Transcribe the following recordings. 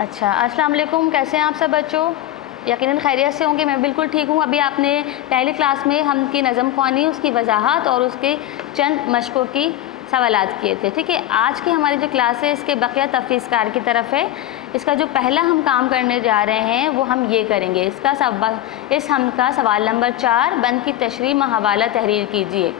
अच्छा, अस्सलाम वालेकुम। कैसे हैं आप सब बच्चों? यकीनन खैरियत से होंगे। मैं बिल्कुल ठीक हूँ। अभी आपने पहली क्लास में हम की नज़म ख़्वानी, उसकी वजाहत और उसके चंद मशकों की सवालात किए थे। ठीक है, आज की हमारी जो क्लास है इसके बकिया तफसीलकार की तरफ है। इसका जो पहला हम काम करने जा रहे हैं वो हम ये करेंगे। इस हम का सवाल नंबर 4, बंद की तशरीह में हवाला तहरीर कीजिए।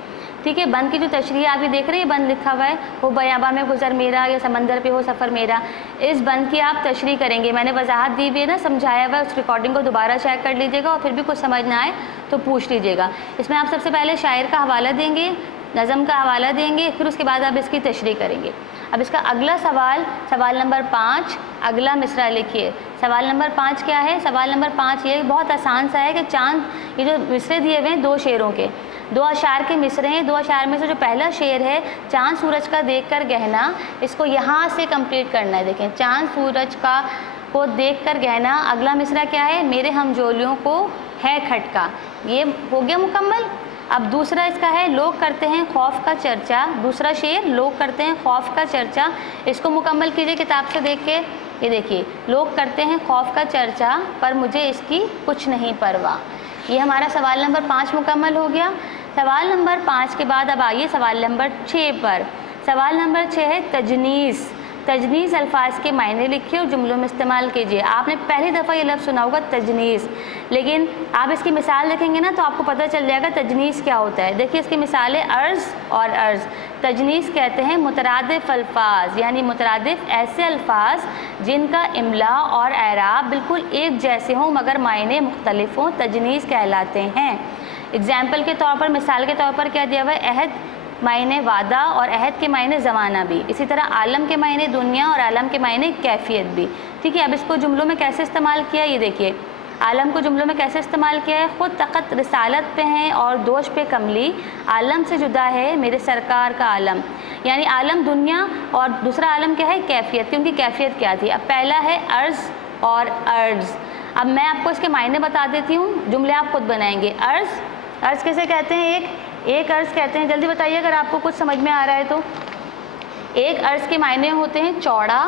ठीक है, बंद की जो तशरीह आप ये देख रहे हैं, बंद लिखा हुआ है, हो बयाबा में गुजर मेरा या समंदर पे हो सफ़र मेरा। इस बंद की आप तशरीह करेंगे। मैंने वजाहत दी हुई है ना, समझाया हुआ है। उस रिकॉर्डिंग को दोबारा चेक कर लीजिएगा और फिर भी कुछ समझ ना आए तो पूछ लीजिएगा। इसमें आप सबसे पहले शायर का हवाला देंगे, नज़म का हवाला देंगे, फिर उसके बाद आप इसकी तशरीह करेंगे। अब इसका अगला सवाल, सवाल नंबर 5, अगला मिसरा लिखिए। सवाल नंबर 5 क्या है? सवाल नंबर 5 ये बहुत आसान सा है कि चांद, ये जो मिसरे दिए हुए हैं 2 शेरों के, 2 अशार के मिसरे हैं। 2 अशार में से जो पहला शेर है, चांद सूरज का देखकर गहना, इसको यहाँ से कंप्लीट करना है। देखें, चांद सूरज का को देखकर गहना। अगला मिसरा क्या है? मेरे हमजोलियों को है खटका। ये हो गया मुकम्मल। अब दूसरा इसका है, लोग करते हैं खौफ का चर्चा। दूसरा शेर, लोग करते हैं खौफ का चर्चा। इसको मुकम्मल कीजिए किताब से देख के। ये देखिए, लोग करते हैं खौफ का चर्चा पर मुझे इसकी कुछ नहीं परवाह। ये हमारा सवाल नंबर 5 मुकम्मल हो गया। सवाल नंबर 5 के बाद अब आइए सवाल नंबर 6 पर। सवाल नंबर 6 है तजनीस। तजनीस अल्फाज के मायने लिखिए और जुमलों में इस्तेमाल कीजिए। आपने पहली दफ़ा ये लफ्ज़ सुना होगा तजनीस, लेकिन आप इसकी मिसाल देखेंगे ना तो आपको पता चल जाएगा तजनीस क्या होता है। देखिए इसकी मिसालें अर्ज़ और अर्ज़। तजनीस कहते हैं मुतरादिफ अल्फाज, यानी मुतरादिफ ऐसे अल्फाज जिनका इमला और एराब बिल्कुल एक जैसे हों मगर मायने मुख्तलिफ हों, तजनीस कहलाते हैं। एग्जाम्पल के तौर पर, मिसाल के तौर पर क्या दिया हुआ है? अहद मायने वादा और अहद के मायने ज़माना भी। इसी तरह आलम के मायने दुनिया और आलम के मायने कैफियत भी। ठीक है, अब इसको जुमलों में कैसे इस्तेमाल किया ये देखिए। आलम को जुमलों में कैसे इस्तेमाल किया है? ख़ुद तख़त रिसालत पे हैं और दोष पे कमली, आलम से जुदा है मेरे सरकार का आलम। यानी आलम दुनिया और दूसरा आलम क्या है? कैफियत, क्योंकि कैफियत क्या थी। अब पहला है अर्ज़ और अर्ज़। अब मैं आपको इसके मायने बता देती हूँ, जुमले आप खुद बनाएंगे। अर्ज़ किसे कहते हैं? एक अर्ज़ कहते हैं। जल्दी बताइए अगर आपको कुछ समझ में आ रहा है तो। एक अर्ज़ के मायने होते हैं चौड़ा,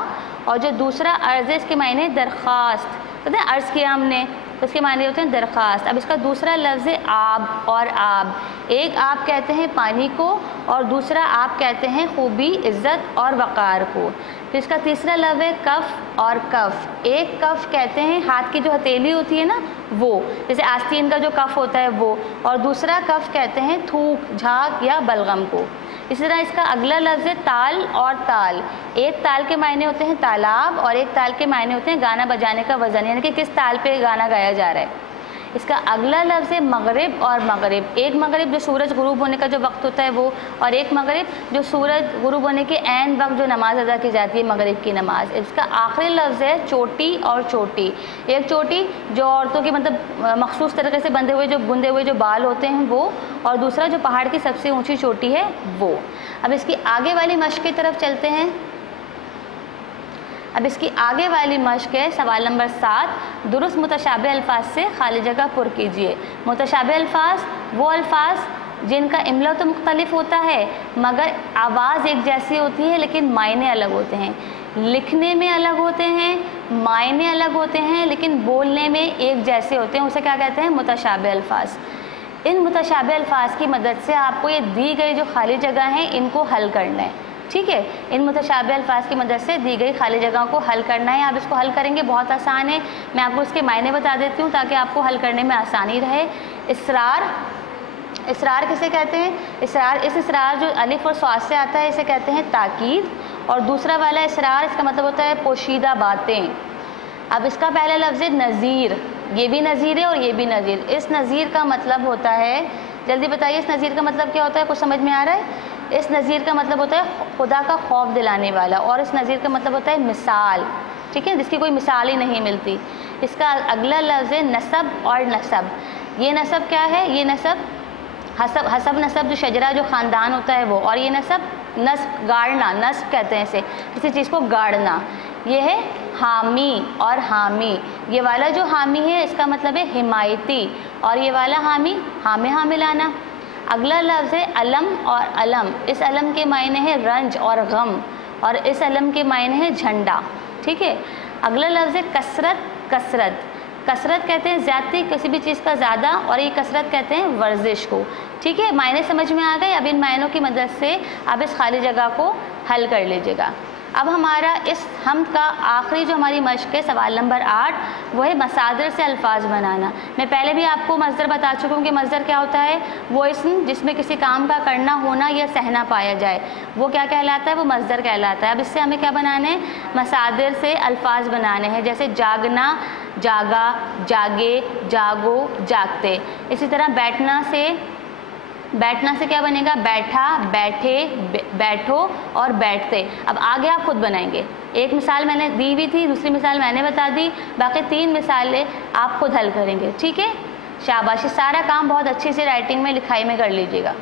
और जो दूसरा अर्ज़ है इसके मायने दरख्वास्त। पता है, अर्ज़ किया हमने तो उसके मायने होते हैं दरख्वास्त। अब इसका दूसरा लफ्ज़ है आब और आब। एक आप कहते हैं पानी को और दूसरा आप कहते हैं खूबी, इज़्ज़त और वक़ार को। फिर इसका तीसरा लफ्ज़ है कफ़ और कफ़। एक कफ़ कहते हैं हाथ की जो हथेली होती है ना वो, जैसे आस्तीन का जो कफ़ होता है वो, और दूसरा कफ़ कहते हैं थूक, झाग या बलगम को। इसी तरह इसका अगला लफ्ज़ है ताल और ताल। एक ताल के मायने होते हैं तालाब और एक ताल के मायने होते हैं गाना बजाने का वज़न, यानी कि किस ताल पे गाना गाया जा रहा है। इसका अगला लफ्ज़ है मगरिब और मगरिब। एक मगरिब जो सूरज गुरूब होने का जो वक्त होता है वो, और एक मगरिब जो सूरज गुरूब होने के ऐन वक्त जो नमाज अदा की जाती है, मगरिब की नमाज। इसका आखिरी लफ्ज़ है चोटी और चोटी। एक चोटी जो औरतों के मतलब मखसूस तरीके से बंधे हुए जो बुंदे हुए जो बाल होते हैं वो, और दूसरा जो पहाड़ की सबसे ऊँची चोटी है वो। अब इसकी आगे वाली मश्क की तरफ चलते हैं। अब इसकी आगे वाली मश्क है सवाल नंबर 7, दुरुस्त मुतशाबे अल्फाज से खाली जगह पुर कीजिए। मुतशाबे अल्फाज वो अल्फाज जिनका इमला तो मुख्तलिफ होता है मगर आवाज़ एक जैसी होती है लेकिन मायने अलग होते हैं। लिखने में अलग होते हैं, मायने अलग होते हैं, लेकिन बोलने में एक जैसे होते हैं। उसे क्या कहते हैं? मुतशाबे अल्फाज। इन मुतशाबे अल्फाज की मदद से आपको ये दी गई जो खाली जगह हैं इनको हल करना है। ठीक है, इन मुतशाबे अल्फाज की मदद से दी गई खाली जगह को हल करना है। आप इसको हल करेंगे, बहुत आसान है। मैं आपको इसके मायने बता देती हूँ ताकि आपको हल करने में आसानी रहे। इसरार, इसरार किसे कहते हैं? इसरार, इस इसरार जो अलिफ और स्वाद से आता है इसे कहते हैं ताकीद, और दूसरा वाला इसरार इसका मतलब होता है पोशीदा बातें। अब इसका पहला लफ्ज़ है नज़ीर। ये भी नज़ीर है और ये भी नज़ीर। इस नज़ीर का मतलब होता है, जल्दी बताइए इस नज़ीर का मतलब क्या होता है? कुछ समझ में आ रहा है? इस नज़ीर का मतलब होता है खुदा का खौफ दिलाने वाला, और इस नज़ीर का मतलब होता है मिसाल। ठीक है, जिसकी कोई मिसाल ही नहीं मिलती। इसका अगला लफ्ज़ है नसब और नसब। ये नसब क्या है? ये नसब हसब, हसब नसब जो शजरा जो ख़ानदान होता है वो, और ये नसब नस्ब गाड़ना, नस्ब कहते हैं इसे, किसी चीज़ को गाड़ना। ये है हामी और हामी। ये वाला जो हामी है इसका मतलब है हिमायती, और ये वाला हामी हामे हामिलाना। अगला लफ्ज़ है अलम और अलम। इस अलम के मायने हैं रंज और गम, और इस अलम के मायने हैं झंडा। ठीक है, अगला लफ्ज़ है कसरत। कसरत कसरत कहते हैं ज़्यादती, किसी भी चीज़ का ज़्यादा, और ये कसरत कहते हैं वर्जिश को। ठीक है, मायने समझ में आ गए। अब इन मायनों की मदद से आप इस खाली जगह को हल कर लीजिएगा। अब हमारा इस हम का आखिरी जो हमारी मश्क है, सवाल नंबर 8, वो है मसादर से अल्फाज बनाना। मैं पहले भी आपको मस्दर बता चुका हूँ कि मस्दर क्या होता है, वो इसम जिसमें किसी काम का करना, होना या सहना पाया जाए, वो क्या कहलाता है, वो मस्दर कहलाता है। अब इससे हमें क्या बनाना है, मसादर से अल्फाज बनाने हैं, जैसे जागना, जागा, जागे, जागो, जागते। इसी तरह बैठना से क्या बनेगा, बैठा, बैठे, बैठो और बैठते। अब आगे आप खुद बनाएंगे। एक मिसाल मैंने दी हुई थी, दूसरी मिसाल मैंने बता दी, बाकी 3 मिसालें आप खुद हल करेंगे। ठीक है, शाबाश। सारा काम बहुत अच्छे से राइटिंग में, लिखाई में कर लीजिएगा।